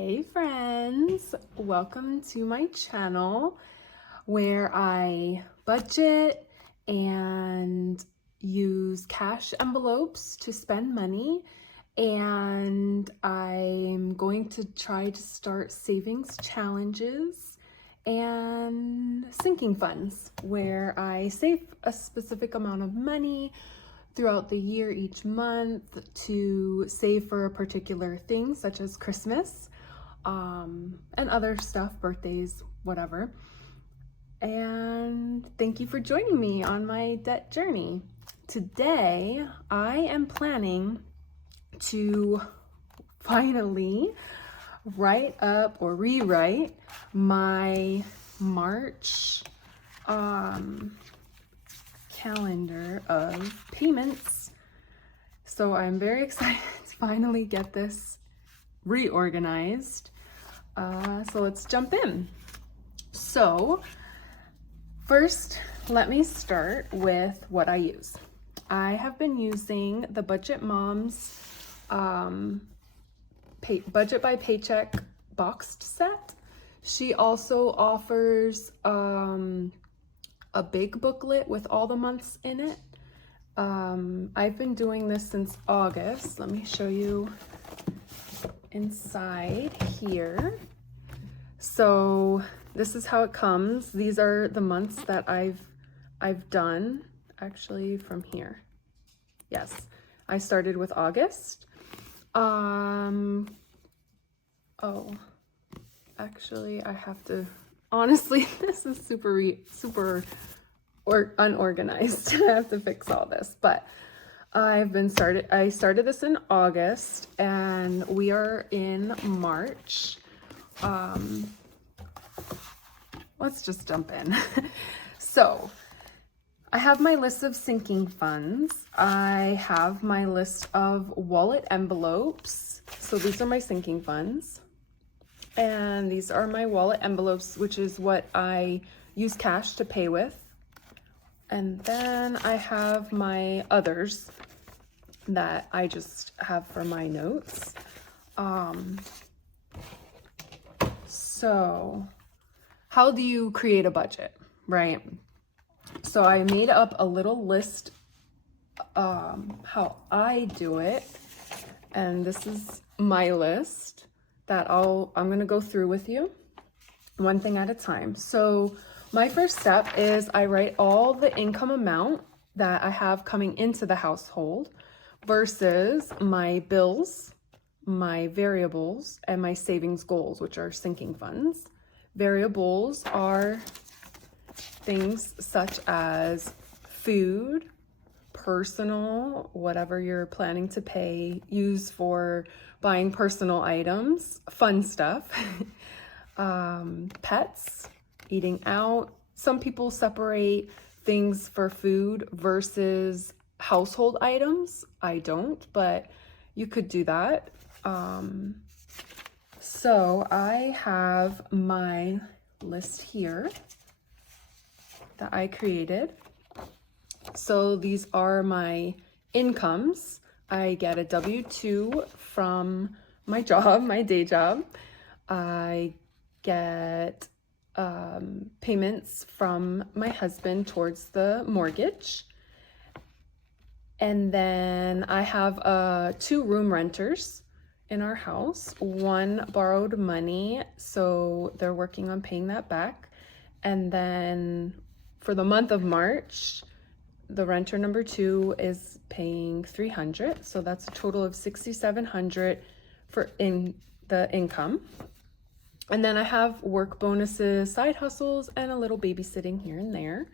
Hey friends, welcome to my channel where I budget and use cash envelopes to spend money, and I'm going to try to start savings challenges and sinking funds where I save a specific amount of money throughout the year each month to save for a particular thing such as Christmas and other stuff, birthdays, whatever. And thank you for joining me on my debt journey. Today, I am planning to finally write up or rewrite my March calendar of payments. So I'm very excited to finally get this reorganized. So let's jump in. So first, let me start with what I use. I have been using the Budget Mom's Budget by Paycheck boxed set. She also offers a big booklet with all the months in it. I've been doing this since August. Let me show you inside here. So this is how it comes. These are the months that I've done actually from here. Yes, I started with August. Oh, actually I have to, honestly, this is super unorganized. I have to fix all this, but I started this in August and we are in March. Let's just jump in. So I have my list of sinking funds. I have my list of wallet envelopes. So these are my sinking funds. And these are my wallet envelopes, which is what I use cash to pay with. And then I have my others that I just have for my notes. So how do you create a budget, right? So I made up a little list, how I do it. And this is my list that I'm gonna go through with you one thing at a time. So my first step is I write all the income amount that I have coming into the household versus my bills, my variables, and my savings goals, which are sinking funds. Variables are things such as food, personal, whatever you're planning to pay, use for buying personal items, fun stuff, pets, eating out. Some people separate things for food versus household items. I don't, but you could do that. So I have my list here that I created. So these are my incomes. I get a W-2 from my job, my day job. I get payments from my husband towards the mortgage. And then I have 2 room renters in our house. One borrowed money, so they're working on paying that back. And then for the month of March, the renter number 2 is paying $300, so that's a total of $6,700 for the income. And then I have work bonuses, side hustles, and a little babysitting here and there.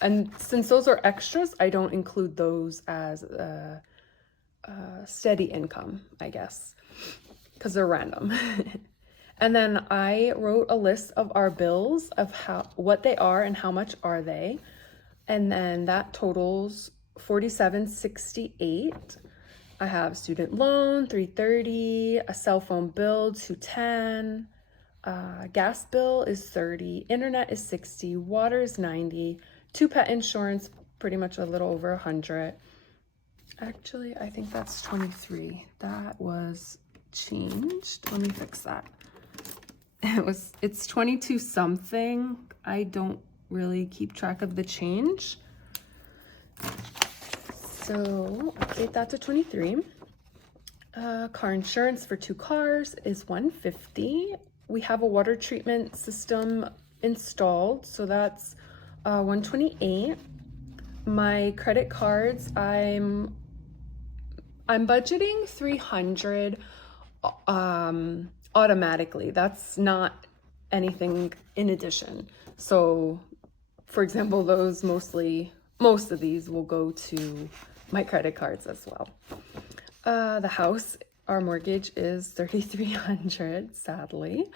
And since those are extras, I don't include those as a steady income, I guess, because they're random. And then I wrote a list of our bills of what they are and how much are they. And then that totals $47.68. I have student loan, $330, a cell phone bill, $210, gas bill is $30, internet is $60, water is $90, 2 pet insurance, pretty much a little over $100. Actually, I think that's $23. That was changed. Let me fix that. It's 22 something. I don't really keep track of the change. So update that to 23. Car insurance for 2 cars is $150. We have a water treatment system installed, so that's $128. My credit cards, I'm budgeting $300 automatically. That's not anything in addition. So for example, most of these will go to my credit cards as well. The house, our mortgage is $3,300, sadly.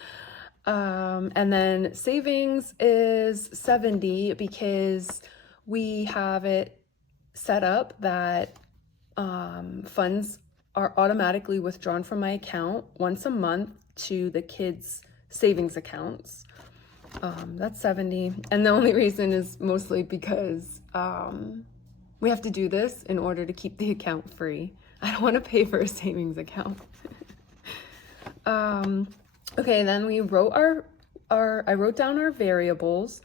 And then savings is $70 because we have it set up that funds are automatically withdrawn from my account once a month to the kids' savings accounts. That's $70. And the only reason is mostly because we have to do this in order to keep the account free. I don't want to pay for a savings account. Okay, then we wrote I wrote down our variables.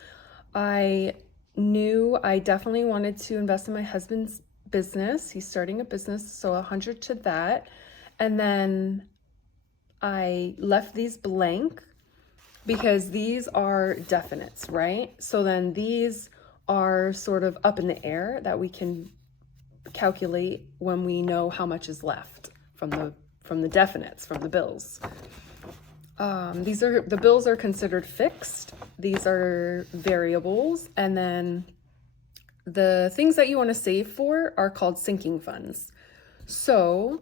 I knew I definitely wanted to invest in my husband's business. He's starting a business, so 100 to that. And then I left these blank because these are definites, right? So then these are sort of up in the air that we can calculate when we know how much is left from the definites, from the bills. The bills are considered fixed. These are variables, and then the things that you want to save for are called sinking funds. So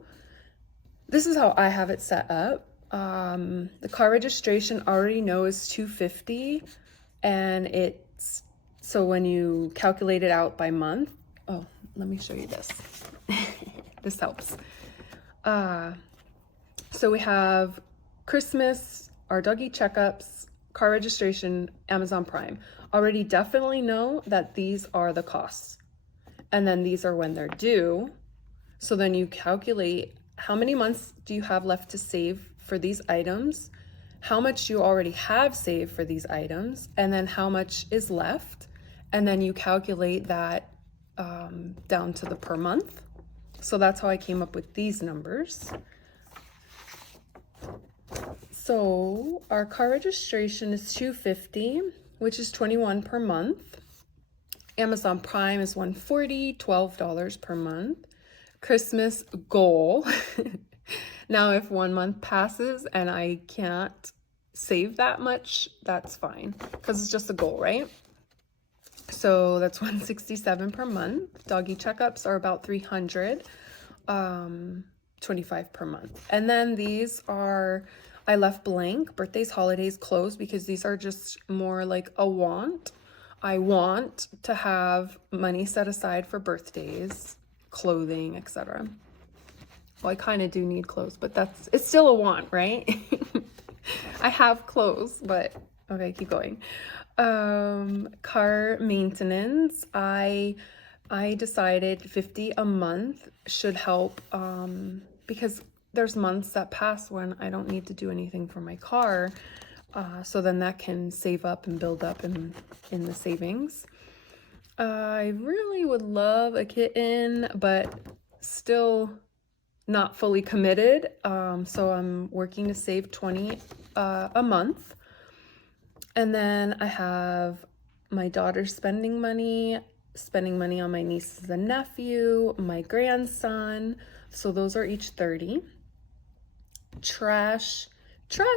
this is how I have it set up. The car registration already know is $250, and so when you calculate it out by month, oh, let me show you this. This helps. So we have Christmas, our doggy checkups, car registration, Amazon Prime. Already definitely know that these are the costs. And then these are when they're due. So then you calculate how many months do you have left to save for these items, how much you already have saved for these items, and then how much is left. And then you calculate that down to the per month. So that's how I came up with these numbers. So our car registration is $250, which is $21 per month. Amazon Prime is $140, $12 per month. Christmas goal. Now, if 1 month passes and I can't save that much, that's fine, because it's just a goal, right? So that's $167 per month. Doggy checkups are about $300, $25 per month. And then these are, I left blank, birthdays, holidays, clothes, because these are just more like a want. I want to have money set aside for birthdays, clothing, etc. Well, I kind of do need clothes, but it's still a want, right? I have clothes, but okay, keep going. Car maintenance, I decided $50 a month should help, because there's months that pass when I don't need to do anything for my car. So then that can save up and build up in the savings. I really would love a kitten, but still not fully committed. So I'm working to save $20 a month. And then I have my daughter spending money on my nieces and nephew, my grandson. So those are each $30. Trash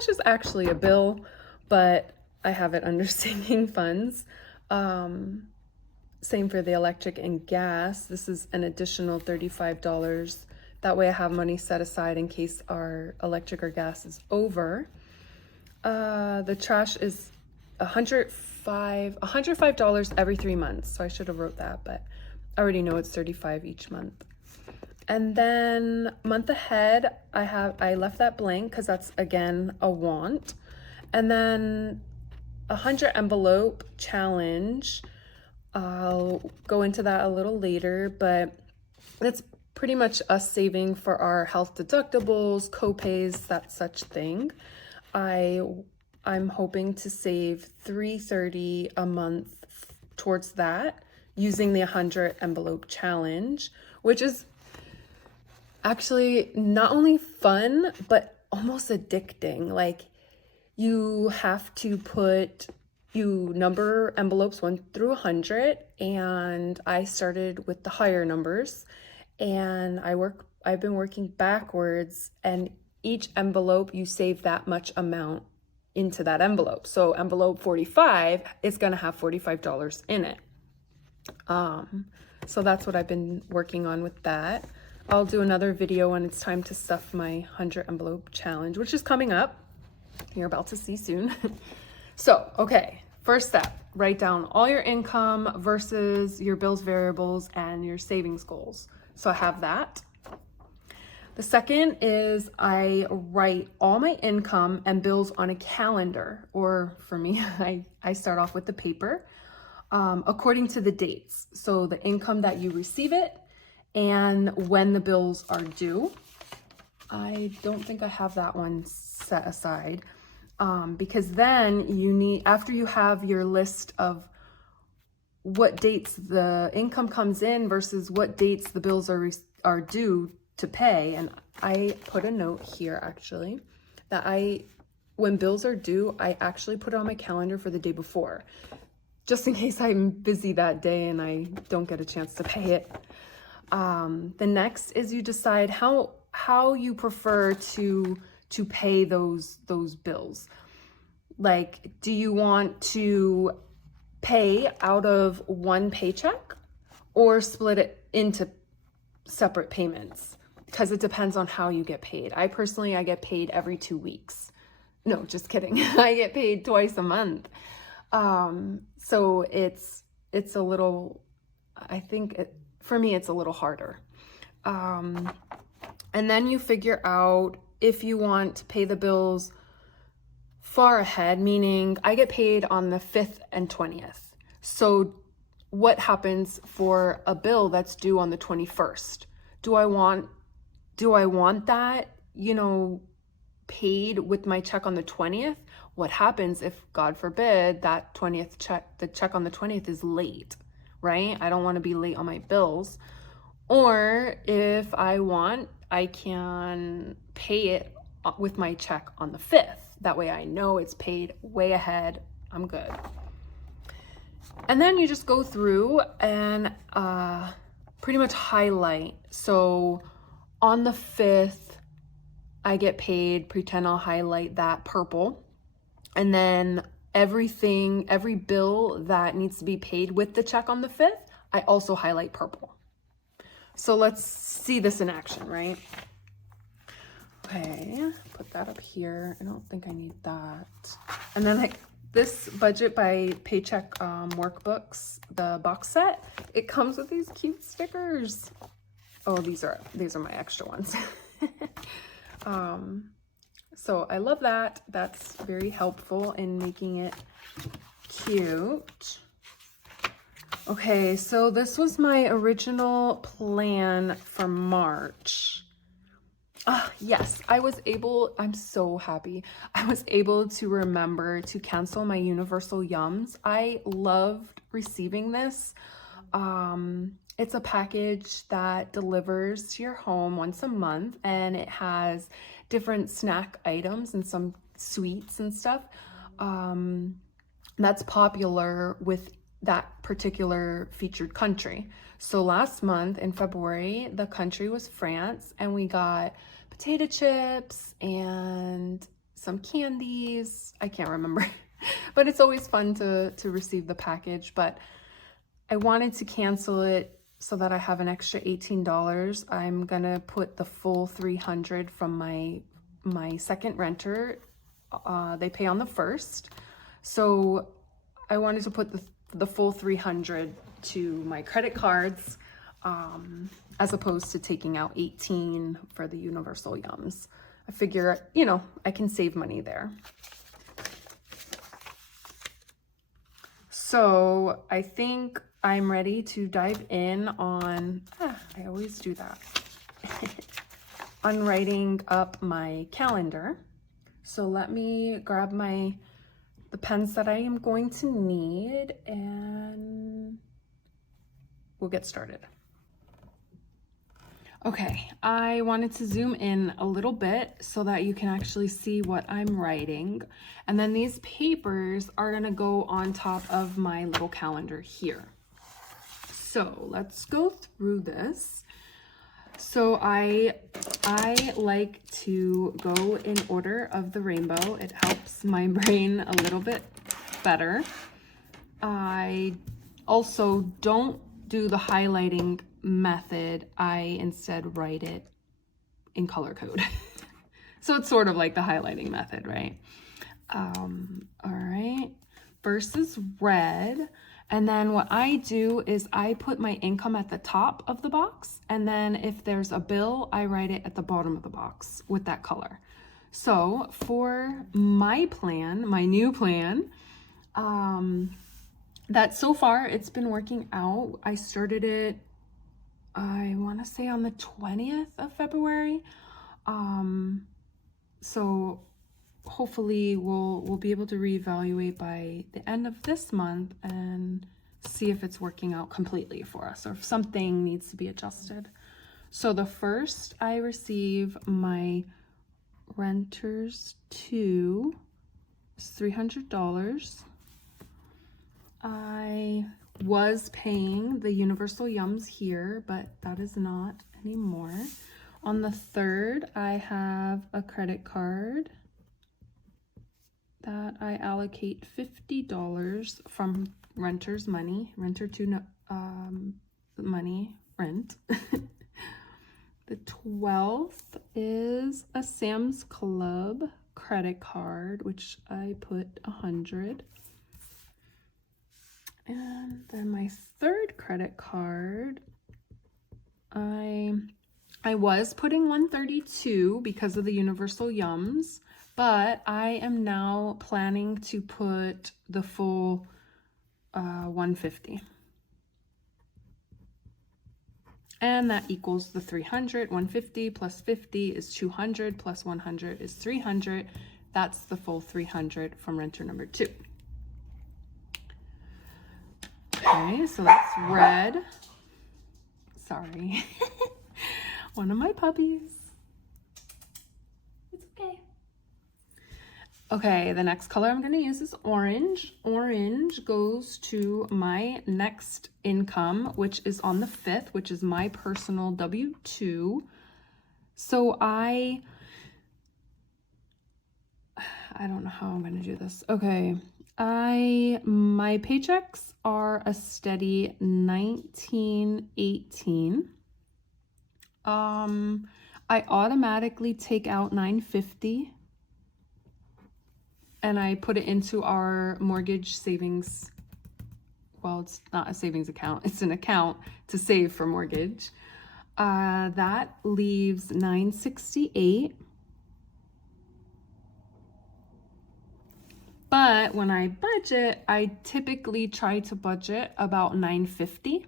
is actually a bill, but I have it under sinking funds. Same for the electric and gas. This is an additional $35. That way I have money set aside in case our electric or gas is over. The trash is $105 every 3 months. So I should have wrote that, but I already know it's $35 each month. And then month ahead, I left that blank because that's, again, a want. And then 100 envelope challenge. I'll go into that a little later, but it's pretty much us saving for our health deductibles, co-pays, that such thing. I'm hoping to save $330 a month towards that using the 100 envelope challenge, which is actually not only fun, but almost addicting. Like, you have to you number envelopes 1 through 100, and I started with the higher numbers, and I've been working backwards, and each envelope you save that much amount into that envelope. So envelope 45 is going to have $45 in it. So that's what I've been working on with that. I'll do another video when it's time to stuff my 100 envelope challenge, which is coming up. You're about to see soon. So, okay, first step, write down all your income versus your bills, variables, and your savings goals. So I have that. The second is I write all my income and bills on a calendar, or for me, I start off with the paper, according to the dates. So the income that you receive it and when the bills are due. I don't think I have that one set aside, because then after you have your list of what dates the income comes in versus what dates the bills are due to pay. And I put a note here actually that when bills are due, I actually put it on my calendar for the day before, just in case I'm busy that day and I don't get a chance to pay it. The next is you decide how you prefer to pay those bills. Like, do you want to pay out of one paycheck or split it into separate payments? Because it depends on how you get paid. I get paid every 2 weeks. No, just kidding. I get paid twice a month. So it's a little, for me, it's a little harder. And then you figure out if you want to pay the bills far ahead, meaning I get paid on the 5th and 20th. So what happens for a bill that's due on the 21st? Do I want that, paid with my check on the 20th? What happens if, God forbid, that 20th check, the check on the 20th is late, right? I don't want to be late on my bills. Or if I can pay it with my check on the 5th. That way I know it's paid way ahead. I'm good. And then you just go through and pretty much highlight. So on the 5th, I get paid, pretend I'll highlight that purple. And then every bill that needs to be paid with the check on the 5th, I also highlight purple. So let's see this in action, right? Okay, put that up here. I don't think I need that. And then this budget by paycheck workbooks, the box set, it comes with these cute stickers. Oh, these are my extra ones. So I love that. That's very helpful in making it cute. Okay, so this was my original plan for March. Yes, I'm so happy. I was able to remember to cancel my Universal Yums. I loved receiving this. It's a package that delivers to your home once a month, and it has different snack items and some sweets and stuff. That's popular with that particular featured country. So last month in February, the country was France, and we got potato chips and some candies. I can't remember, but it's always fun to receive the package. But I wanted to cancel it so that I have an extra $18. I'm gonna put the full $300 from my second renter. They pay on the 1st. So I wanted to put the full $300 to my credit cards, as opposed to taking out $18 for the Universal Yums. I figure, I can save money there. So I think I'm ready to dive in on, I always do that. on writing up my calendar. So let me grab the pens that I am going to need and we'll get started. Okay, I wanted to zoom in a little bit so that you can actually see what I'm writing. And then these papers are gonna go on top of my little calendar here. So let's go through this. So I like to go in order of the rainbow. It helps my brain a little bit better. I also don't do the highlighting method. I instead write it in color code. So it's sort of like the highlighting method, right? All right, first is red. And then what I do is I put my income at the top of the box. And then if there's a bill, I write it at the bottom of the box with that color. So for my plan, my new plan, that so far it's been working out. I started it, I want to say on the 20th of February. So hopefully we'll be able to reevaluate by the end of this month and see if it's working out completely for us or if something needs to be adjusted. So the first I receive my renters to is $300. I was paying the Universal Yums here, but that is not anymore. On the 3rd, I have a credit card that I allocate $50 from renter's money, renter to money, rent. The 12th is a Sam's Club credit card, which I put 100. And then my 3rd credit card, I was putting 132 because of the Universal Yums, but I am now planning to put the full 150. And that equals the 300. 150 plus 50 is 200 plus 100 is 300. That's the full 300 from renter number 2. Okay, so that's red. Sorry. One of my puppies. It's okay. Okay, the next color I'm going to use is orange. Orange goes to my next income, which is on the 5th, which is my personal W-2. So I don't know how I'm going to do this. Okay. My paychecks are a steady $19.18. I automatically take out $9.50 and I put it into our mortgage savings. Well, it's not a savings account. It's an account to save for mortgage. That leaves $9.68. But when I budget, I typically try to budget about $9.50.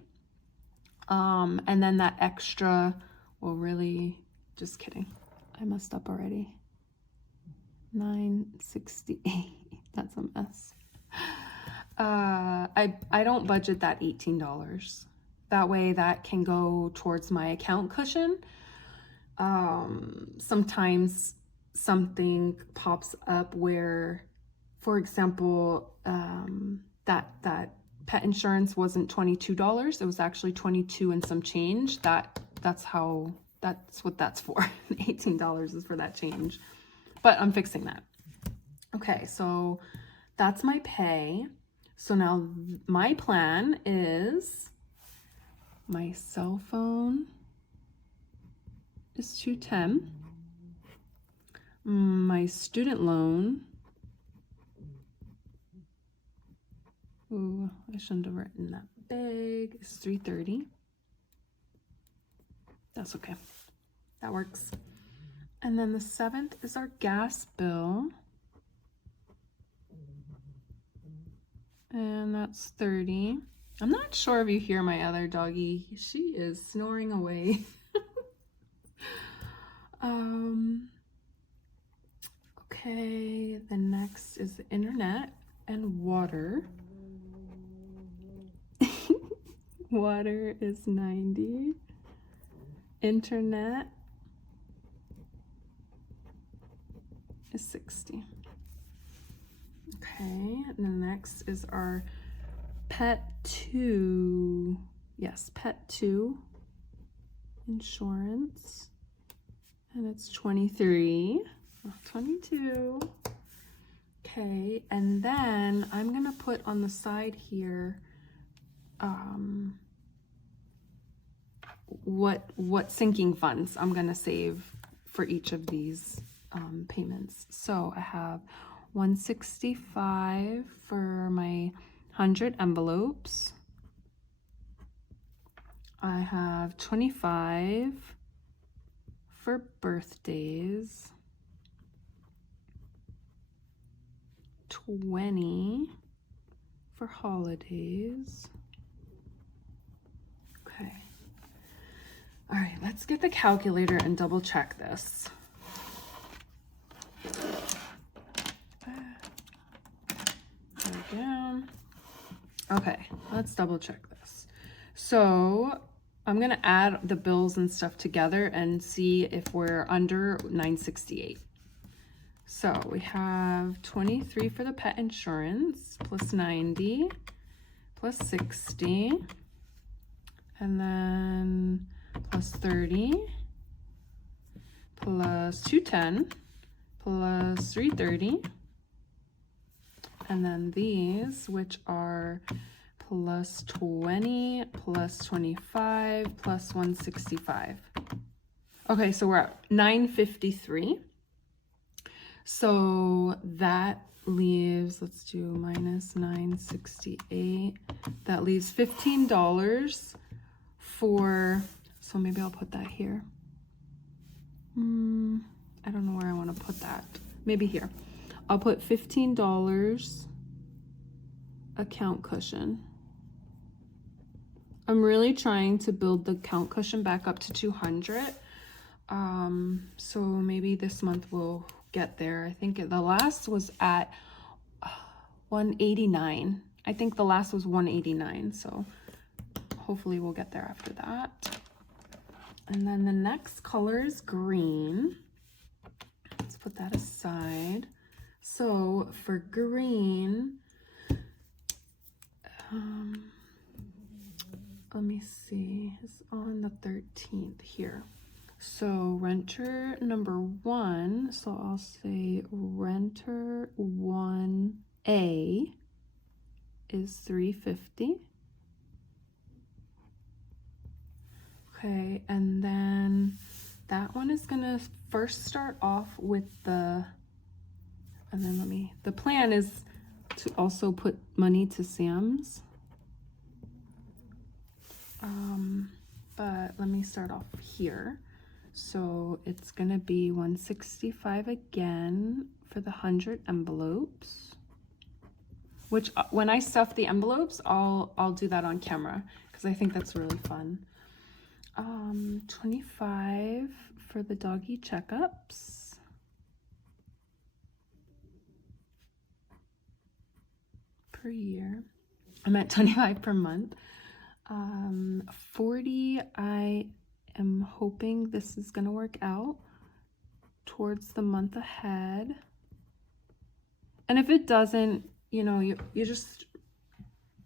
And then that extra, well, really, just kidding. I messed up already. $9.68. That's a mess. I don't budget that $18. That way that can go towards my account cushion. Sometimes something pops up where, for example, that pet insurance wasn't $22. It was actually $22 and some change. That's what that's for. $18 is for that change. But I'm fixing that. Okay, so that's my pay. So now my plan is my cell phone is $210. My student loan, ooh, I shouldn't have written that big, is $330. That's okay. That works. And then the 7th is our gas bill. And that's $30. I'm not sure if you hear my other doggy. She is snoring away. Okay, the next is the internet and water. Water is 90. Internet is 60. Okay, and the next is our pet 2. Yes, pet 2 insurance. And it's 23. 22. Okay, and then I'm gonna put on the side here what sinking funds I'm gonna save for each of these payments. So I have 165 for my 100 envelopes. I have 25 for birthdays. 20 for holidays. Okay. All right, let's get the calculator and double check this. Down. Okay, let's double check this. So I'm gonna add the bills and stuff together and see if we're under 968. So we have 23 for the pet insurance, plus 90, plus 60, and then plus 30, plus 210, plus 330, and then these, which are plus 20, plus 25, plus 165. Okay, so we're at 953. So that leaves, let's do minus 968. That leaves $15 for, so maybe I'll put that here. I don't know where I want to put that. Maybe here. I'll put $15 account cushion. I'm really trying to build the account cushion back up to 200. So maybe this month we'll get there. I think the last was at 189. I think the last was 189. So hopefully we'll get there after that. And then the next color is green. Let's put that aside. So for green, let me see, it's on the 13th here. So renter number 1, so I'll say renter 1A is 350. Okay, and then that one is gonna first start off with the, and then the plan is to also put money to Sam's. But let me start off here. So it's gonna be 165 again for the 100 envelopes, which when I stuff the envelopes, I'll do that on camera because I think that's really fun. 25 for the doggy checkups. Per year. I'm at 25 per month. 40, I am hoping this is gonna work out towards the month ahead. And if it doesn't, you know, you just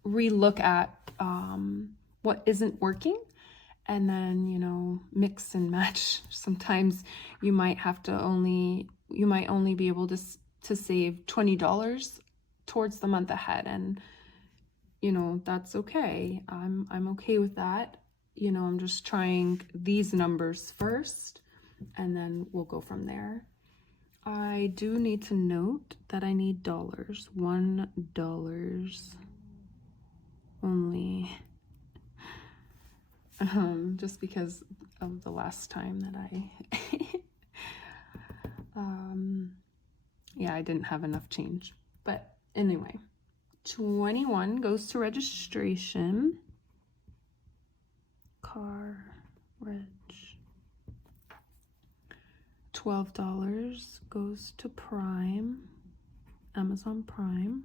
relook at what isn't working and then, you know, mix and match. Sometimes you might only be able to save $20 towards the month ahead, and you know, that's okay. I'm okay with that. You know, I'm just trying these numbers first and then we'll go from there. I do need to note that I need dollars, $1 only. Just because of the last time that yeah, I didn't have enough change. But anyway, 21 goes to registration. Car reg. $12 goes to Prime, Amazon Prime.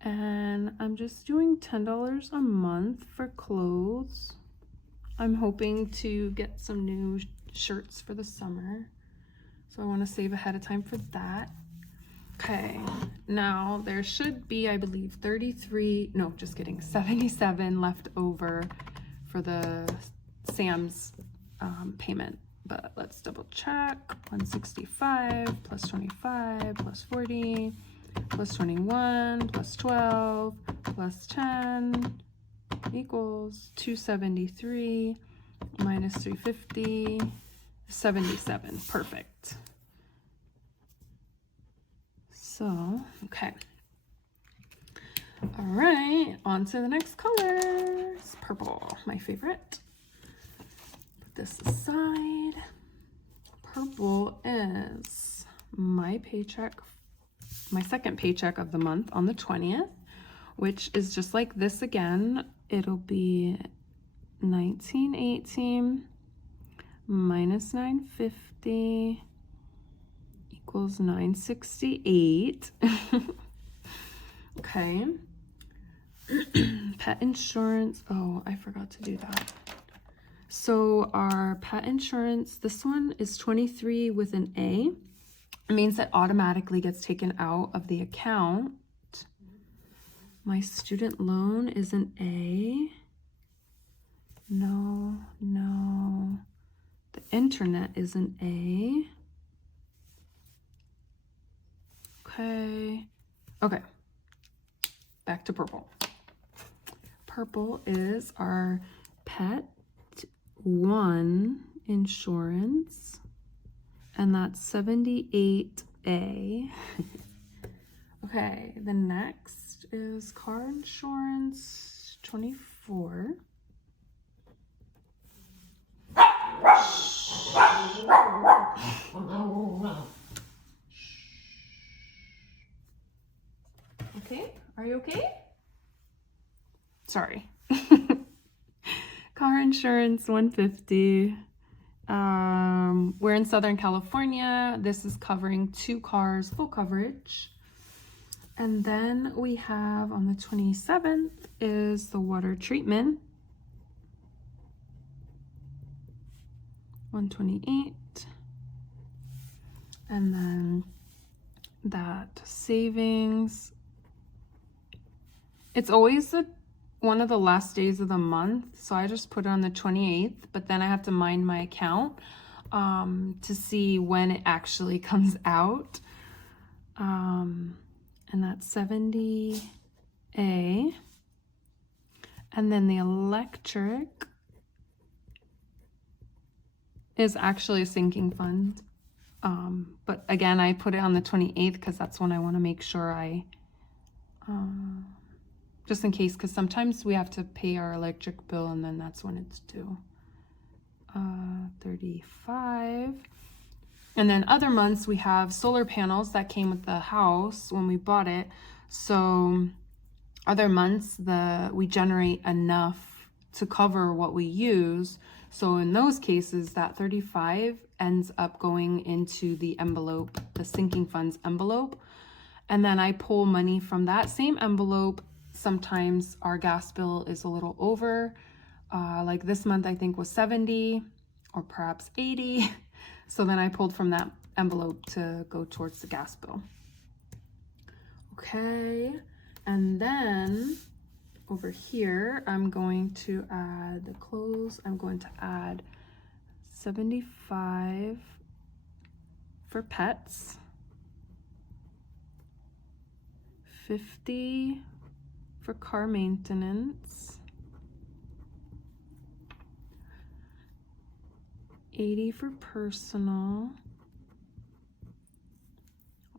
And I'm just doing $10 a month for clothes. I'm hoping to get some new shirts for the summer, so I want to save ahead of time for that. Okay, now there should be, I believe, 77 left over for the Sam's payment. But let's double check. 165 plus 25 plus 40 plus 21 plus 12 plus 10 equals 273 minus 350, 77. Perfect. So, okay. All right, on to the next colors. Purple, my favorite. Put this aside. Purple is my paycheck, my second paycheck of the month on the 20th, which is just like this again. It'll be 1918 minus 950 equals 968. Okay. Pet insurance. Oh, I forgot to do that. So our pet insurance, this one is 23 with an A. It means that automatically gets taken out of the account. My student loan is an A. No. The internet is an A. Okay. Back to purple. Purple is our pet 1 insurance, and that's 78A. Okay, the next is car insurance 24. Okay, are you okay? Sorry. Car insurance 150. We're in Southern California. This is covering 2 cars, full coverage. And then we have on the 27th is the water treatment. 128. And then that savings. It's always one of the last days of the month, so I just put it on the 28th, but then I have to mind my account to see when it actually comes out. And that's 70A. And then the electric is actually a sinking fund. But again, I put it on the 28th because that's when I want to make sure I, just in case, because sometimes we have to pay our electric bill and then that's when it's due. 35. And then other months we have solar panels that came with the house when we bought it. So other months we generate enough to cover what we use. So in those cases, that 35 ends up going into the envelope, the sinking funds envelope. And then I pull money from that same envelope. Sometimes our gas bill is a little over. Like this month, I think was 70 or perhaps 80. So then I pulled from that envelope to go towards the gas bill. Okay, and then over here, I'm going to add the clothes. I'm going to add 75 for pets, 50 for car maintenance, 80 for personal,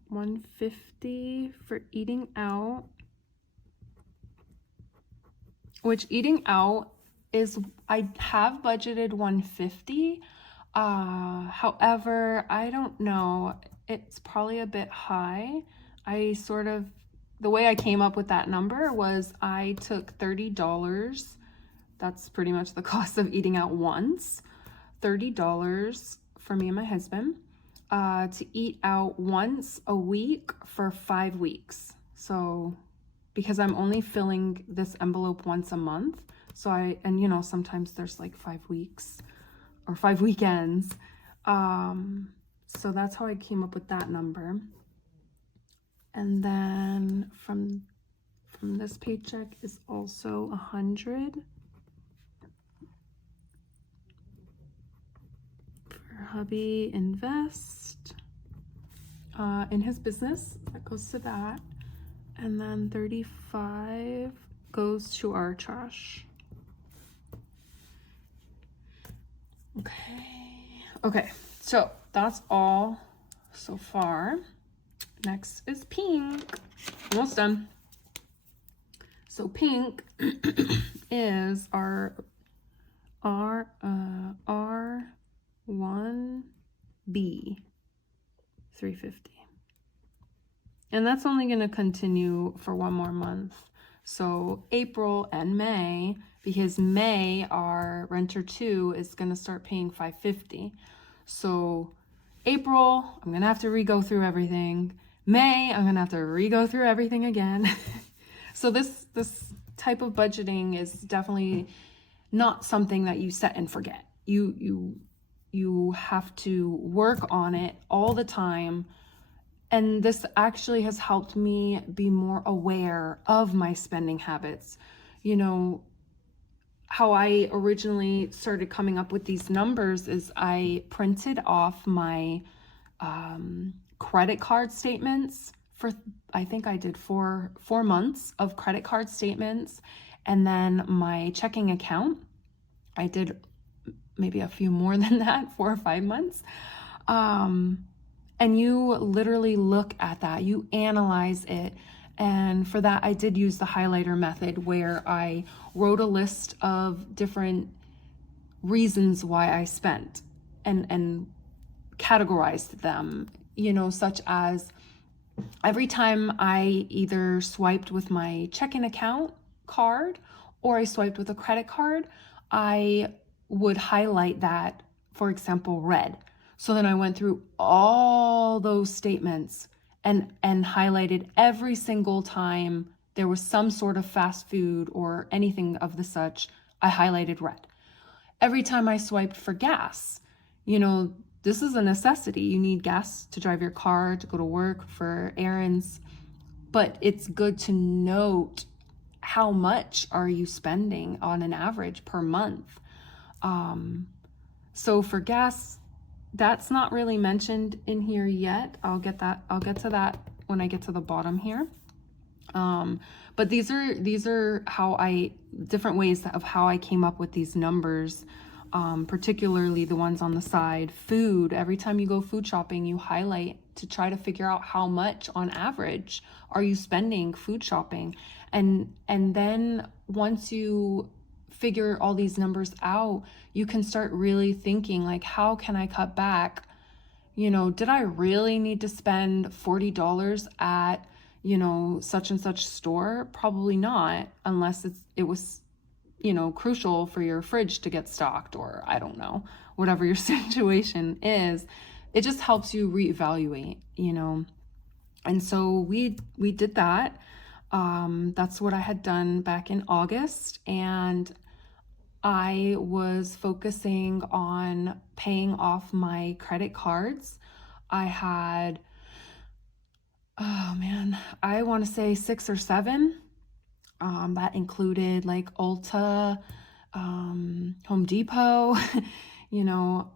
150 for eating out, which eating out is, I have budgeted 150. However, I don't know, it's probably a bit high. The way I came up with that number was I took $30. That's pretty much the cost of eating out once. $30 for me and my husband to eat out once a week for 5 weeks. So because I'm only filling this envelope once a month, so and you know, sometimes there's like 5 weeks or 5 weekends. So that's how I came up with that number. And then from this paycheck is also 100 for hubby invest in his business. That goes to that. And then 35 goes to our trash. Okay, so that's all so far. Next is pink. Almost done. So pink is our R1B 350. And that's only going to continue for one more month. So April and May, because May, our renter 2 is going to start paying $550. So April, I'm going to have to re-go through everything. May, I'm going to have to re-go through everything again. So this type of budgeting is definitely not something that you set and forget. You have to work on it all the time. And this actually has helped me be more aware of my spending habits. You know, how I originally started coming up with these numbers is I printed off my credit card statements for, I think I did 4 months of credit card statements. And then my checking account, I did maybe a few more than that, 4 or 5 months. And you literally look at that, you analyze it. And for that, I did use the highlighter method where I wrote a list of different reasons why I spent and categorized them, you know, such as every time I either swiped with my checking account card or I swiped with a credit card, I would highlight that, for example, red. So then I went through all those statements and highlighted every single time there was some sort of fast food or anything of the such, I highlighted red. Every time I swiped for gas, you know, this is a necessity. You need gas to drive your car, to go to work, for errands. But it's good to note how much are you spending on an average per month. So for gas, that's not really mentioned in here yet. I'll get to that when I get to the bottom here. But these are different ways of how I came up with these numbers, particularly the ones on the side. Food, every time you go food shopping, you highlight to try to figure out how much on average are you spending food shopping. And then once you figure all these numbers out, you can start really thinking like, how can I cut back? You know, did I really need to spend $40 at, you know, such and such store? Probably not, unless it was, you know, crucial for your fridge to get stocked, or I don't know, whatever your situation is. It just helps you reevaluate, you know. And so we did that. That's what I had done back in August, and I was focusing on paying off my credit cards. I had, oh man, I want to say 6 or 7. That included like Ulta, Home Depot, you know,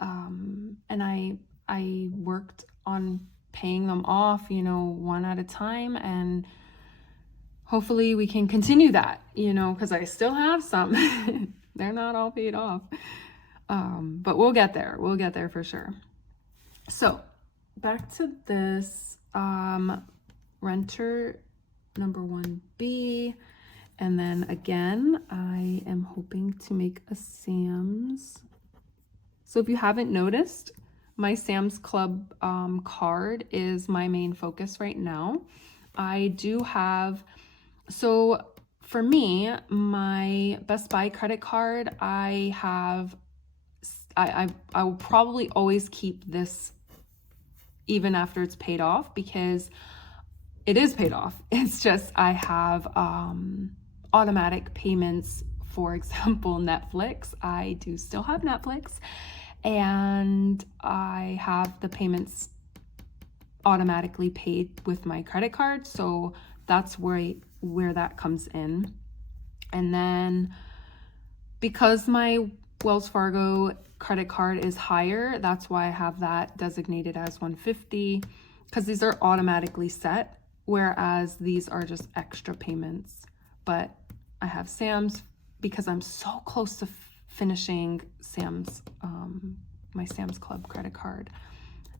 and I worked on paying them off, you know, one at a time, and hopefully we can continue that, you know, because I still have some. They're not all paid off. But we'll get there. We'll get there for sure. So back to this renter number 1B. And then again, I am hoping to make a Sam's. So if you haven't noticed, my Sam's Club card is my main focus right now. I do have, so for me, my Best Buy credit card, I have I will probably always keep this even after it's paid off, because it is paid off. It's just I have automatic payments. For example, Netflix. I do still have Netflix, and I have the payments automatically paid with my credit card. So that's where that comes in. And then because my Wells Fargo credit card is higher, that's why I have that designated as 150, because these are automatically set, whereas these are just extra payments. But I have Sam's because I'm so close to finishing Sam's my Sam's Club credit card.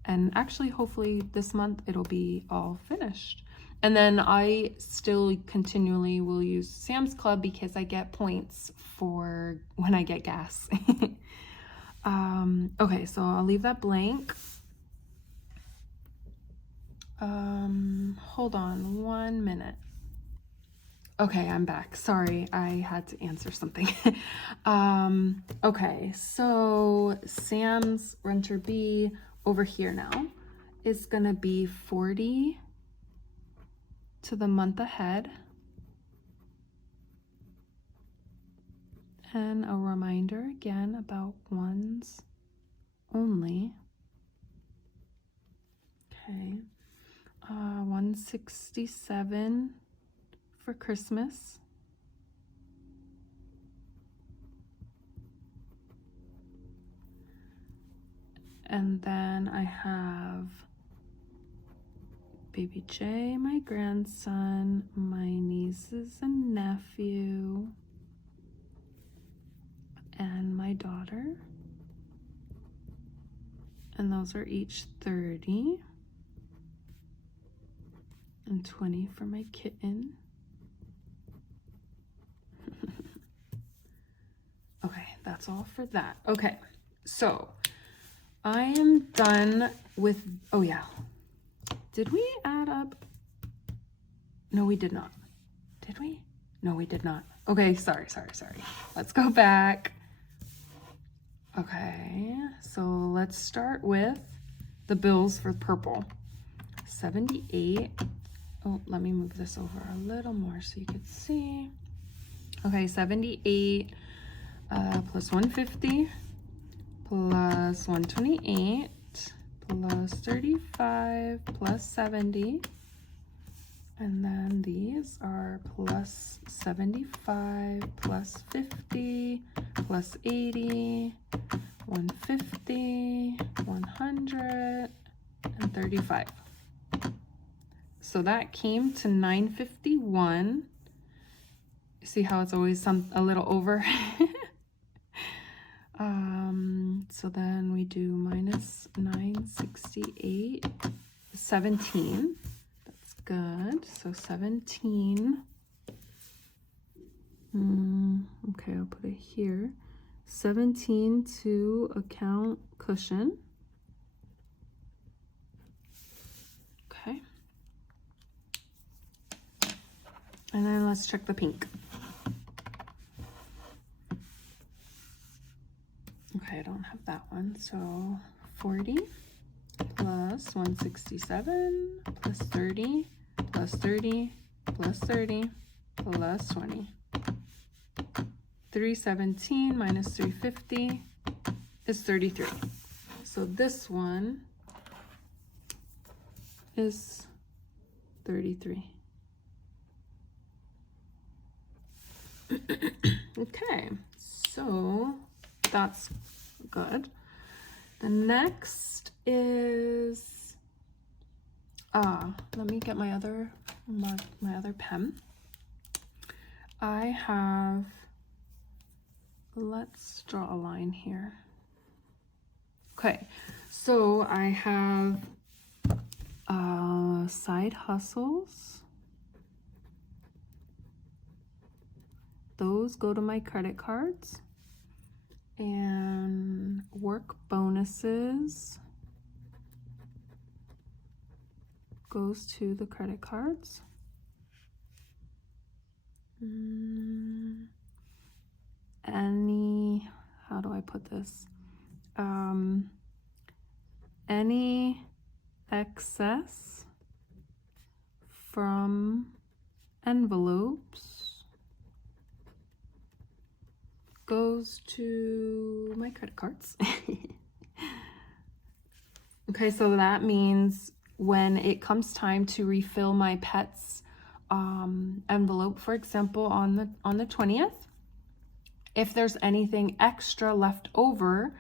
And actually, hopefully this month it'll be all finished. And then I still continually will use Sam's Club because I get points for when I get gas. Okay, so I'll leave that blank. Hold on 1 minute. Okay, I'm back. Sorry, I had to answer something. Okay, so Sam's renter B over here now is gonna be 40 to the month ahead. And a reminder again about ones only. Okay, 167 for Christmas. And then I have baby Jay, my grandson, my nieces and nephew, and my daughter. And those are each 30. And 20 for my kitten. Okay, that's all for that. Okay, so I am done with, oh yeah. Did we add up? No, we did not. Did we? No, we did not. Okay, sorry. Let's go back. Okay, so let's start with the bills for purple. 78. Oh, let me move this over a little more so you can see. Okay, 78 plus 150 plus 128 plus 35 plus 70. And then these are plus 75 plus 50 plus 80, 150, 135. So that came to 951. See how it's always a little over? So then we do minus 968, 17. That's good. So 17. Okay, I'll put it here. 17 to account cushion. Okay. And then let's check the pink. Okay, I don't have that one. So 40 plus 167 plus 30 plus 30 plus 30 plus 20. 317 minus 350 is 33. So this one is 33. Okay, so that's good. The next is let me get my other pen. I have, let's draw a line here. Okay, so I have side hustles. Those go to my credit cards. And work bonuses goes to the credit cards. How do I put this? Any excess from envelopes goes to my credit cards. Okay, so that means when it comes time to refill my pet's envelope, for example, on the 20th, if there's anything extra left over,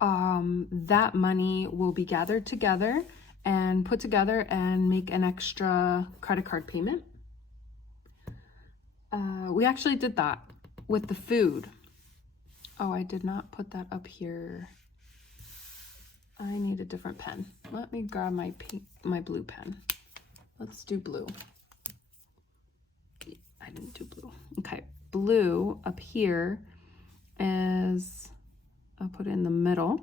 that money will be gathered together and put together and make an extra credit card payment. We actually did that with the food. Oh, I did not put that up here. I need a different pen. Let me grab my blue pen. Let's do blue. I didn't do blue. Okay, blue up here is, I'll put it in the middle.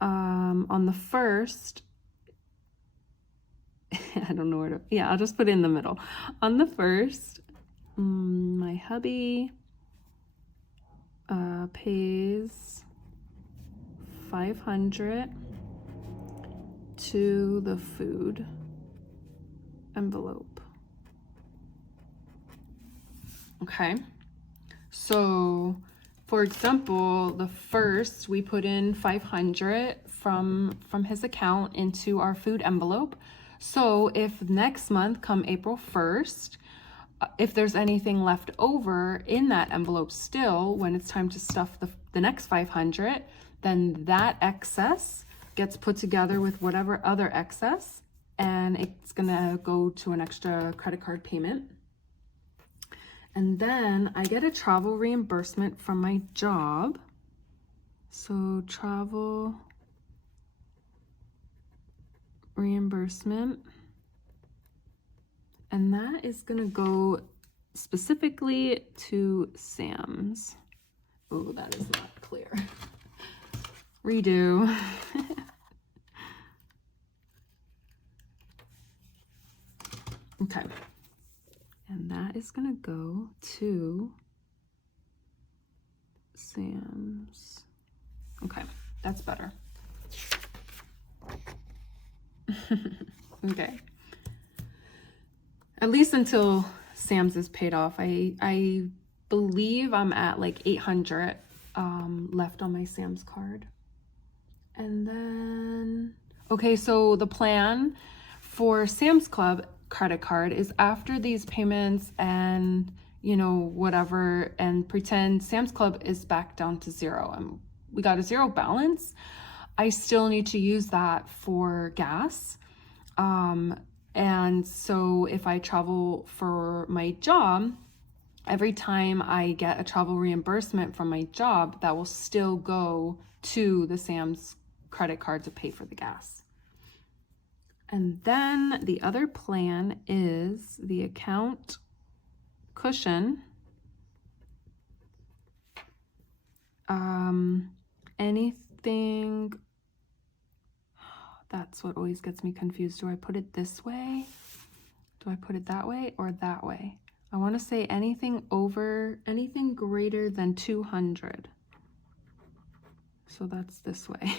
On the first, I don't know where to, yeah, I'll just put it in the middle. On the first, my hubby pays $500 to the food envelope. Okay, so for example, the first we put in $500 from his account into our food envelope. So if next month come April 1st, if there's anything left over in that envelope still, when it's time to stuff the next 500, then that excess gets put together with whatever other excess, and it's gonna go to an extra credit card payment. And then I get a travel reimbursement from my job. So travel reimbursement. And that is gonna go specifically to Sam's. Oh, that is not clear. Redo. Okay. And that is gonna go to Sam's. Okay, that's better. Okay. At least until Sam's is paid off. I believe I'm at like 800 left on my Sam's card. And then, okay, so the plan for Sam's Club credit card is after these payments and, you know, whatever, and pretend Sam's Club is back down to zero and we got a zero balance, I still need to use that for gas. And so if I travel for my job, every time I get a travel reimbursement from my job, that will still go to the Sam's credit card to pay for the gas. And then the other plan is the account cushion. Anything, that's what always gets me confused. Do I put it this way? Do I put it that way or that way? I want to say anything greater than 200. So that's this way.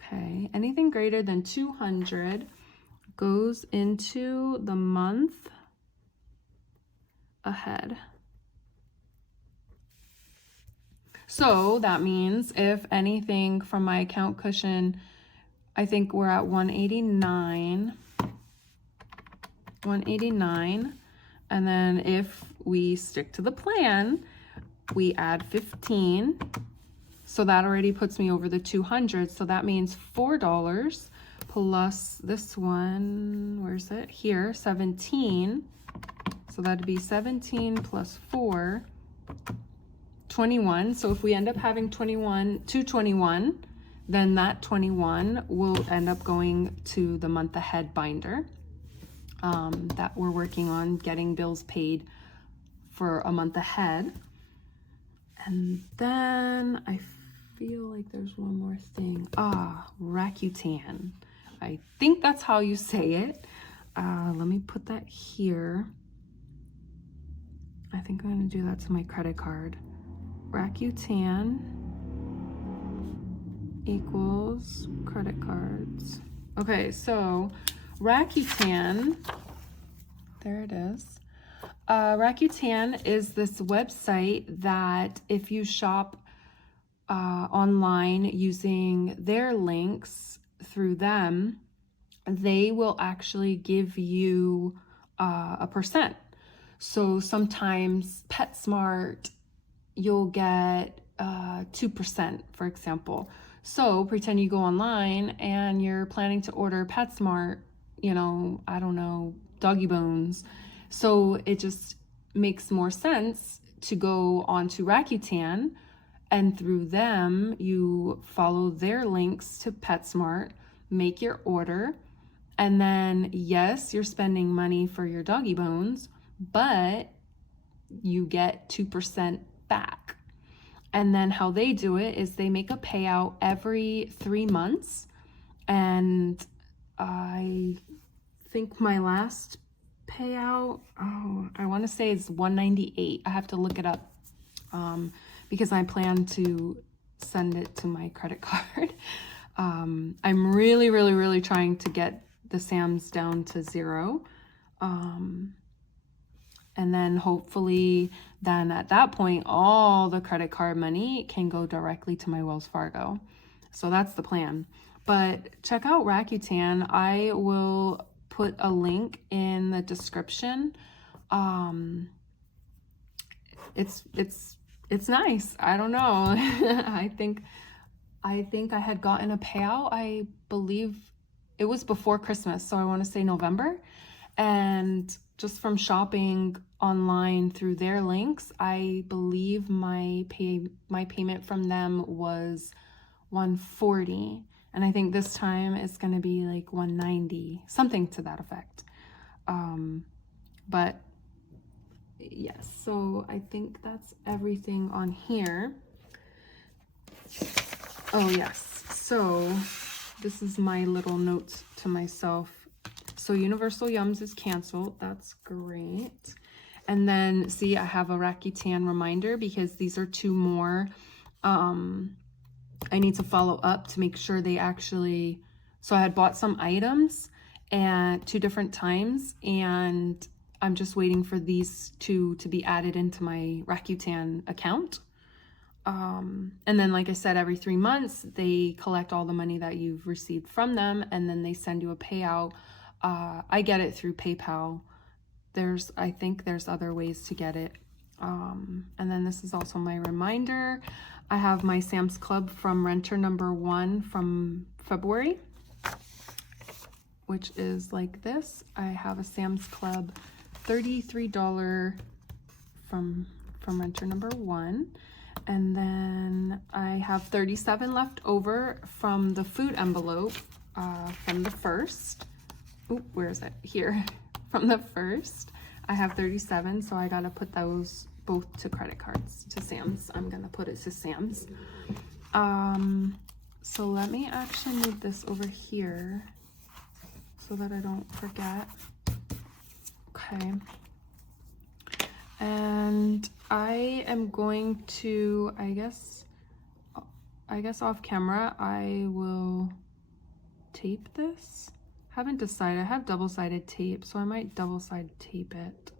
Okay, anything greater than 200 goes into the month ahead. So that means if anything from my account cushion, I think we're at 189. And then if we stick to the plan, we add 15. So that already puts me over the 200. So that means $4 plus this one, where's it? Here, 17. So that'd be 17 plus 4, 21. So if we end up having 221, then that 21 will end up going to the month ahead binder that we're working on getting bills paid for a month ahead. And then I feel like there's one more thing. Rakuten. I think that's how you say it. Let me put that here. I think I'm gonna do that to my credit card. Rakuten. equals credit cards. Okay, so Rakuten, there it is. Rakuten is this website that if you shop online using their links through them, they will actually give you a percent. So sometimes PetSmart, you'll get 2%, for example. So pretend you go online and you're planning to order PetSmart, you know, I don't know, doggy bones. So it just makes more sense to go onto Rakuten, and through them, you follow their links to PetSmart, make your order, and then yes, you're spending money for your doggy bones, but you get 2% back. And then how they do it is they make a payout every 3 months. And I think my last payout, I want to say it's $198. I have to look it up because I plan to send it to my credit card. I'm really trying to get the Sam's down to 0. And then hopefully then at that point, all the credit card money can go directly to my Wells Fargo. So that's the plan. But check out Rakuten. I will put a link in the description. It's nice. I don't know. I think I had gotten a payout. I believe it was before Christmas, so I want to say November. And just from shopping online through their links, I believe my payment from them was $140, and I think this time it's going to be like $190, something to that effect. But yes, so I think that's everything on here. Oh yes, so this is my little note to myself. So Universal Yums is canceled. That's great. And then see, I have a Rakuten reminder because these are 2 more I need to follow up to make sure they actually, so I had bought some items at 2 different times, and I'm just waiting for these 2 to be added into my Rakuten account. And then, like I said, every 3 months, they collect all the money that you've received from them, and then they send you a payout. I get it through PayPal. I think there's other ways to get it. And then this is also my reminder. I have my Sam's Club from renter number 1 from February, which is like this. I have a Sam's Club $33 from renter number 1. And then I have 37 left over from the food envelope from the first. Oop, where is it? Here. From the first. I have 37, so I gotta put those both to credit cards, to Sam's. I'm gonna put it to Sam's. So let me actually move this over here so that I don't forget. Okay. And I am going to, I guess off camera, I will tape this. Haven't decided. I have double-sided tape, so I might double-sided tape it.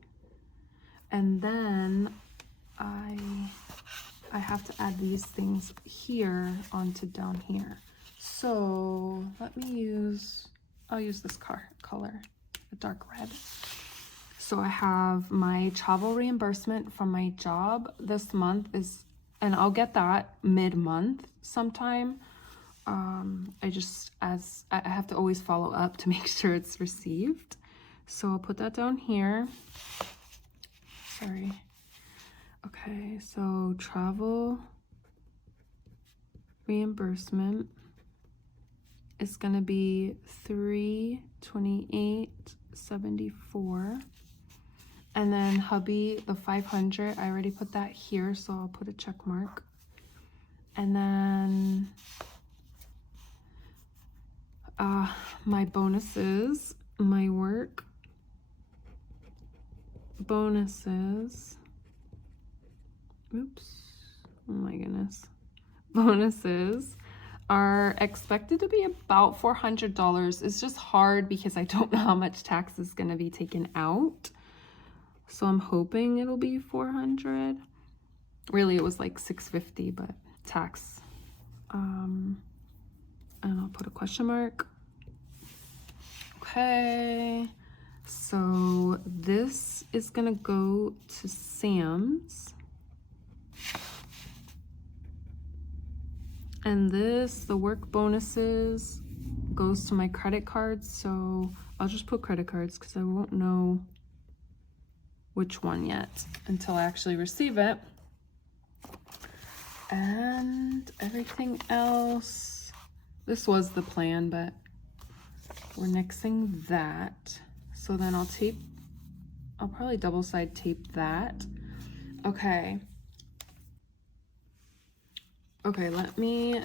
And then I have to add these things here onto down here. So let me I'll use this color, the dark red. So I have my travel reimbursement from my job this month and I'll get that mid-month sometime. I have to always follow up to make sure it's received. So I'll put that down here. Sorry. Okay, so travel reimbursement is gonna be $328.74. And then hubby, the 500, I already put that here, so I'll put a check mark. And then my bonuses, my work bonuses. Oops, oh my goodness. Bonuses are expected to be about $400. It's just hard because I don't know how much tax is going to be taken out. So I'm hoping it'll be 400. Really, it was like 650, but tax. And I'll put a question mark. Okay. So this is gonna go to Sam's. And this, the work bonuses, goes to my credit cards. So I'll just put credit cards because I won't know which one yet until I actually receive it. And everything else, this was the plan, but we're nixing that. So then I'll probably double side tape that. Okay. Okay, let me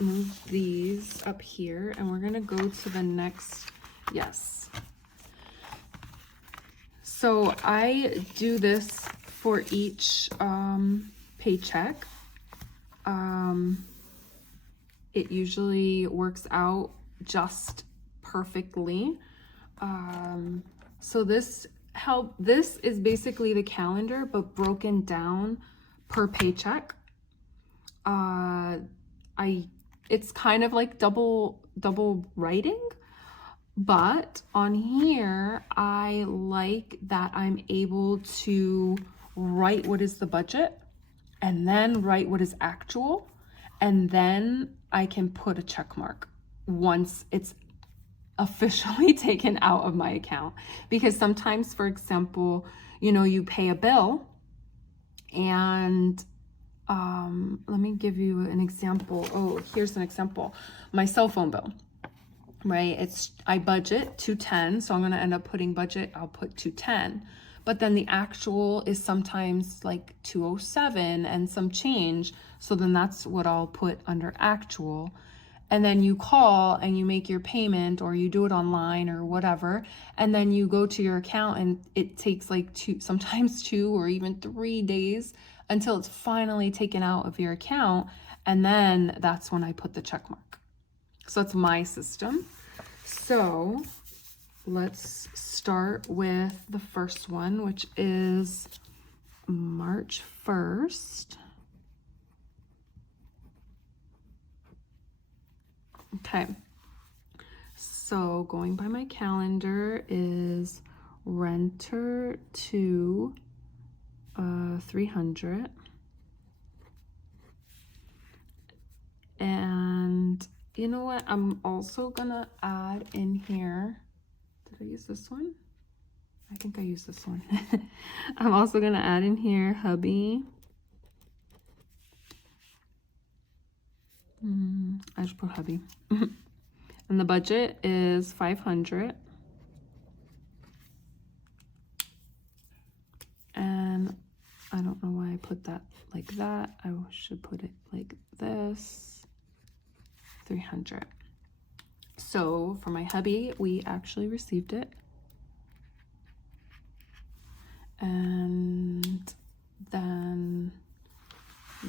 move these up here and we're gonna go to the next, yes. So I do this for each paycheck. It usually works out just perfectly. So this is basically the calendar, but broken down per paycheck. It's kind of like double writing, but on here, I like that I'm able to write what is the budget and then write what is actual. And then I can put a check mark once it's officially taken out of my account. Because sometimes, for example, you know, you pay a bill and let me give you an example. Oh, here's an example. My cell phone bill, right? I budget $210, so I'm gonna end up putting budget, I'll put $210. But then the actual is sometimes like $207 and some change. So then that's what I'll put under actual. And then you call and you make your payment or you do it online or whatever. And then you go to your account and it takes like sometimes 2 or even 3 days until it's finally taken out of your account. And then that's when I put the check mark. So that's my system. So let's start with the first one, which is March 1st. Okay, so going by my calendar is renter to 300. And you know what? I'm also gonna add in here. Did I use this one? I think I used this one. I'm also gonna add in here hubby. I just put hubby. And the budget is 500. And I don't know why I put that like that. I should put it like this. 300. So for my hubby, we actually received it. And then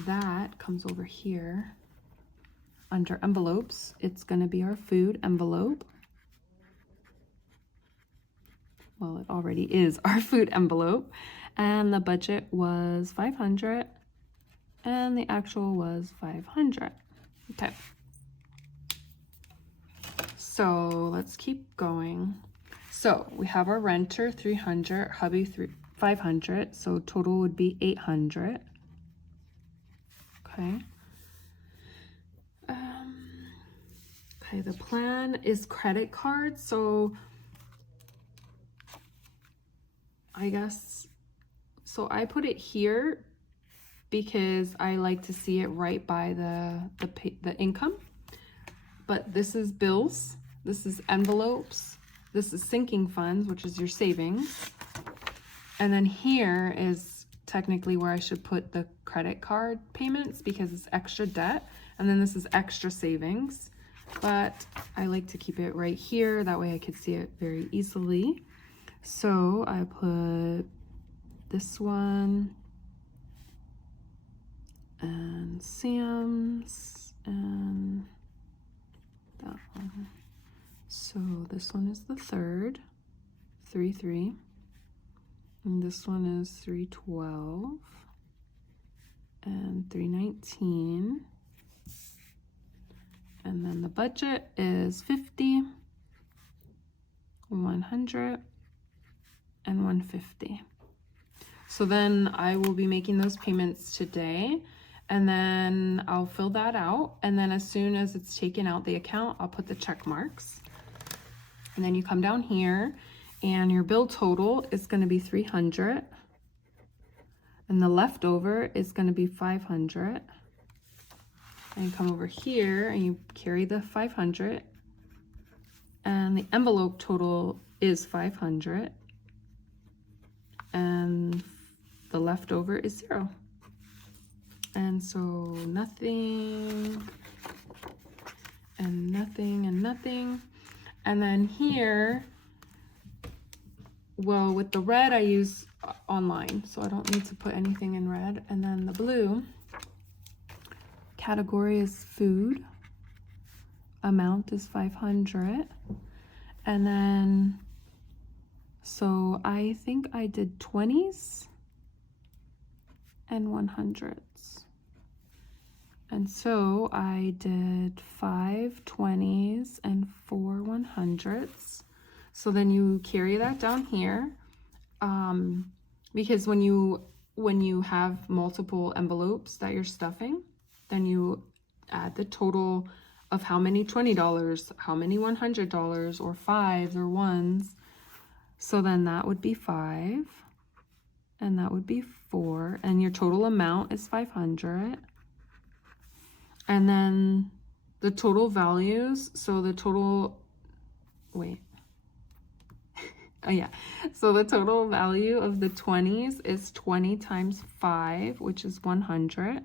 that comes over here under envelopes. It's going to be our food envelope. Well, it already is our food envelope. And the budget was 500 and the actual was 500. Okay. So let's keep going. So we have our renter 300, hubby 500, so total would be 800. Okay. Okay, the plan is credit card, so I guess, so I put it here because I like to see it right by the income. But this is bills, this is envelopes, this is sinking funds, which is your savings. And then here is technically where I should put the credit card payments because it's extra debt. And then this is extra savings. But I like to keep it right here. That way I could see it very easily. So I put this one and Sam's and that one. So this one is the third, 3, 3. And this one is 312 and 319. And then the budget is 50, 100, and 150. So then I will be making those payments today, and then I'll fill that out. And then as soon as it's taken out the account, I'll put the check marks. And then you come down here and your bill total is going to be 300. And the leftover is going to be 500. And you come over here and you carry the 500. And the envelope total is 500. And the leftover is 0. And so nothing, and nothing, and nothing. And then here, well, with the red, I use online, so I don't need to put anything in red. And then the blue category is food. Amount is 500. And then, so I think I did 20s and 100s. And so I did 5 20s and 4 100s. So then you carry that down here, because when you have multiple envelopes that you're stuffing, then you add the total of how many $20, how many $100, or 5s or 1s. So then that would be 5, and that would be 4, and your total amount is 500. And then the total values, so the total, wait. Oh yeah, so the total value of the 20s is 20 times 5, which is 100,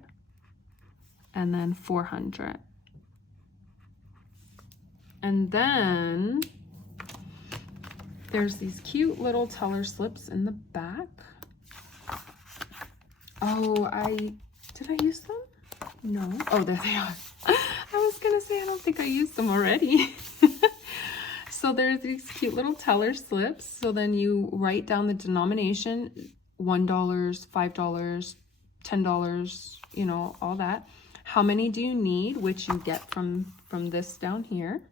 and then 400. And then there's these cute little teller slips in the back. Oh, did I use them? No. Oh, there they are. I was gonna say, I don't think I used them already. So there's these cute little teller slips. So then you write down the denomination, $1, $5, $10, you know, all that. How many do you need, which you get from this down here.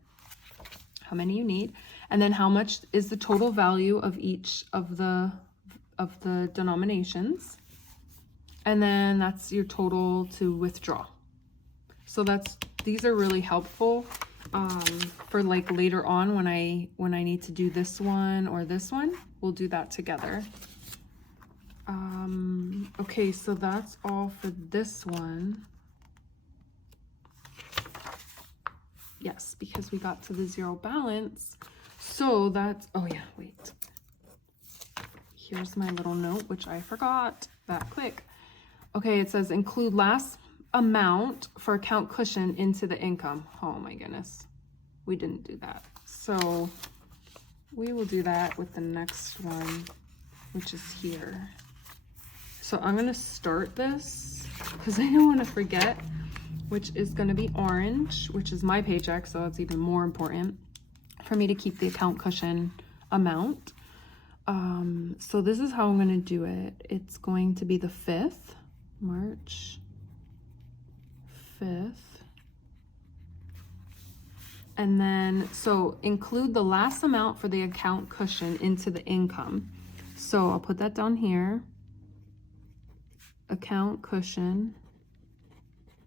How many you need. And then how much is the total value of each of the denominations. And then that's your total to withdraw. So these are really helpful for like later on when I need to do this one or this one. We'll do that together. Okay, so that's all for this one. Yes, because we got to the 0 balance. So that's, oh yeah, wait. Here's my little note, which I forgot that quick. Okay, it says include last amount for account cushion into the income. Oh my goodness, we didn't do that. So we will do that with the next one, which is here. So I'm gonna start this because I don't want to forget, which is gonna be orange, which is my paycheck, so it's even more important for me to keep the account cushion amount. So this is how I'm gonna do it. It's going to be the 5th, March 5th. And then, so include the last amount for the account cushion into the income. So I'll put that down here. Account cushion,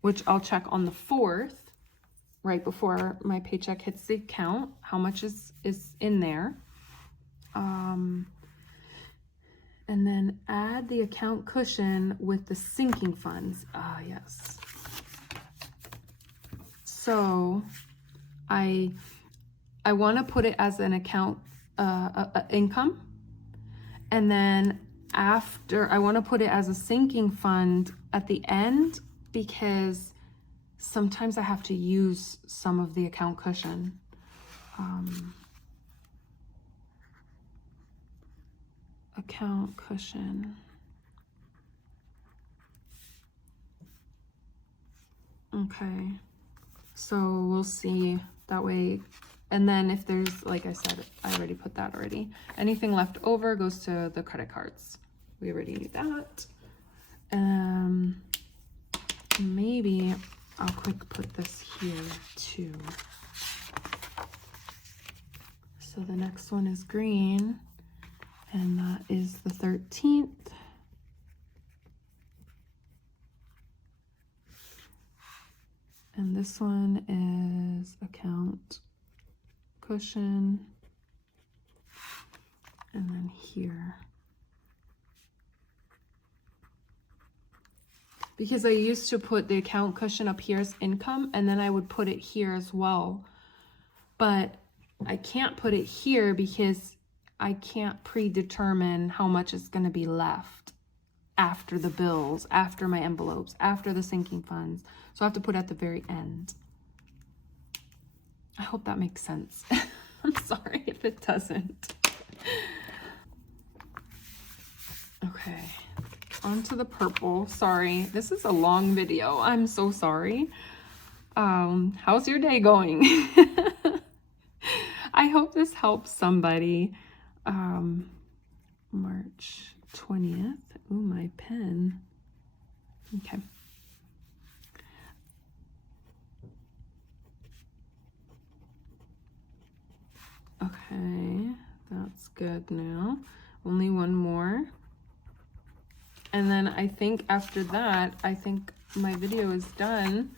which I'll check on the 4th, right before my paycheck hits the account, how much is in there. And then add the account cushion with the sinking funds. Ah, yes. So I want to put it as an account income, and then after I want to put it as a sinking fund at the end, because sometimes I have to use some of the account cushion. Account cushion. Okay, so we'll see That way, and then if there's, like I said, I already put that already. Anything left over goes to the credit cards. We already knew that. Maybe I'll quick put this here too. So the next one is green, and that is the 13th. And this one is account cushion. And then here. Because I used to put the account cushion up here as income, and then I would put it here as well. But I can't put it here because I can't predetermine how much is going to be left after the bills, after my envelopes, after the sinking funds. So I have to put it at the very end. I hope that makes sense. I'm sorry if it doesn't. Okay. Onto the purple. Sorry, this is a long video. I'm so sorry. How's your day going? I hope this helps somebody. March 20th. Ooh, my pen. Okay. Okay, that's good now. Only one more. And then I think after that, I think my video is done.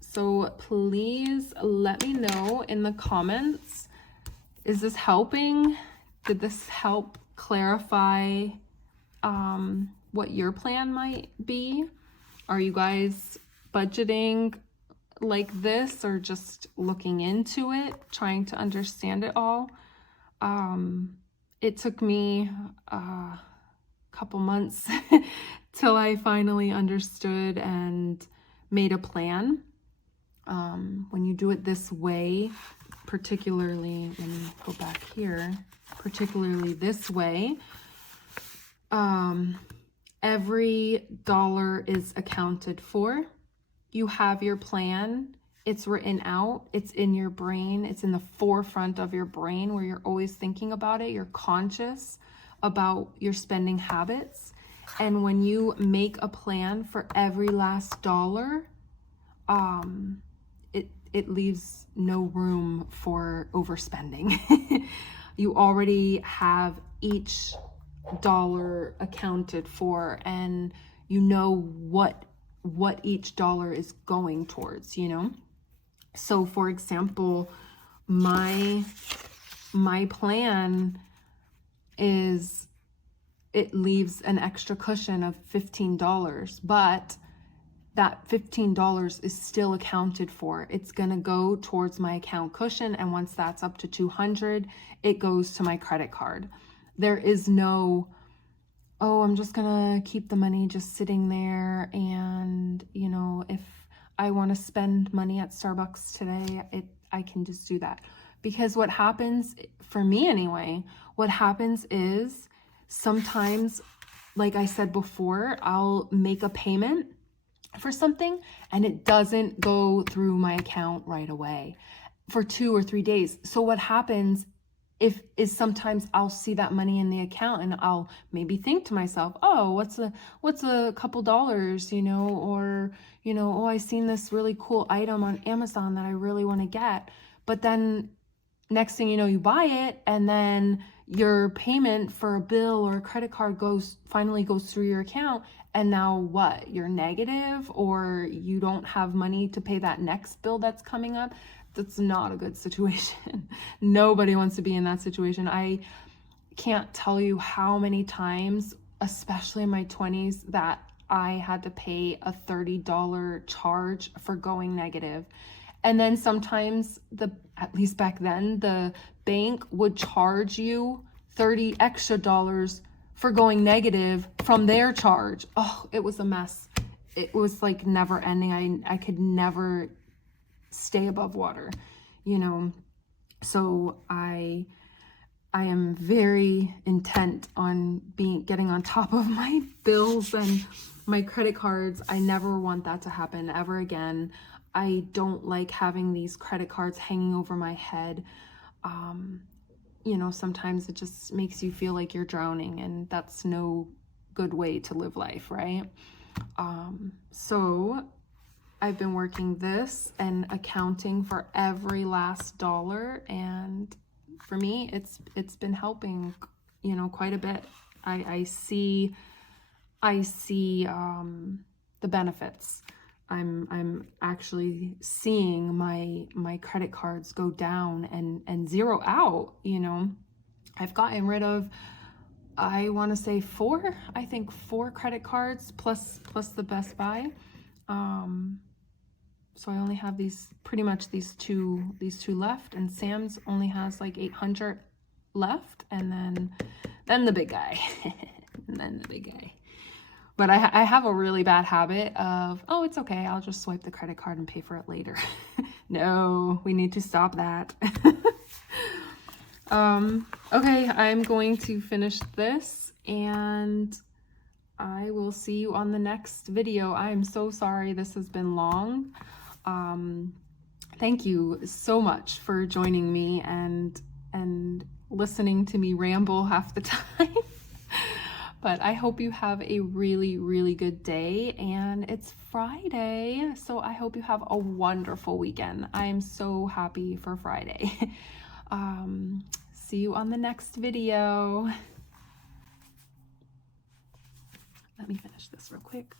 So please let me know in the comments, is this helping? Did this help clarify what your plan might be? Are you guys budgeting like this, or just looking into it, trying to understand it all? It took me couple months till I finally understood and made a plan. When you do it this way, particularly, let me go back here, particularly this way, every dollar is accounted for. You have your plan, it's written out, it's in your brain, it's in the forefront of your brain where you're always thinking about it, you're conscious about your spending habits. And when you make a plan for every last dollar, it leaves no room for overspending. You already have each dollar accounted for, and you know what each dollar is going towards, you know? So for example, my plan is, it leaves an extra cushion of $15, but that $15 is still accounted for. It's gonna go towards my account cushion, and once that's up to 200, it goes to my credit card. There is no, oh, I'm just gonna keep the money just sitting there, and you know, if I want to spend money at Starbucks today, I can just do that. Because what happens, for me anyway, what happens is sometimes, like I said before, I'll make a payment for something and it doesn't go through my account right away for 2 or 3 days. So what happens is sometimes I'll see that money in the account and I'll maybe think to myself, oh, what's a couple dollars, you know, or, you know, oh, I seen this really cool item on Amazon that I really want to get. But then next thing you know, you buy it, and then your payment for a bill or a credit card finally goes through your account, and now what? You're negative, or you don't have money to pay that next bill that's coming up. That's not a good situation. Nobody wants to be in that situation. I can't tell you how many times, especially in my 20s, that I had to pay a $30 charge for going negative. And then sometimes, at least back then, the bank would charge you $30 extra for going negative from their charge. Oh, it was a mess. It was like never ending. I could never stay above water, you know. So I am very intent on getting on top of my bills and my credit cards. I never want that to happen ever again. I don't like having these credit cards hanging over my head. You know, sometimes it just makes you feel like you're drowning, and that's no good way to live life, right? So I've been working this and accounting for every last dollar, and for me, it's been helping, you know, quite a bit. I see the benefits. I'm actually seeing my credit cards go down and zero out, you know. I've gotten rid of, I want to say four credit cards plus the Best Buy. So I only have pretty much these two left, and Sam's only has like 800 left, and then the big guy. And then the big guy. But I have a really bad habit of, oh, it's okay, I'll just swipe the credit card and pay for it later. No, we need to stop that. Okay, I'm going to finish this, and I will see you on the next video. I am so sorry this has been long. Thank you so much for joining me and listening to me ramble half the time. But I hope you have a really, really good day, and it's Friday, so I hope you have a wonderful weekend. I am so happy for Friday. See you on the next video. Let me finish this real quick.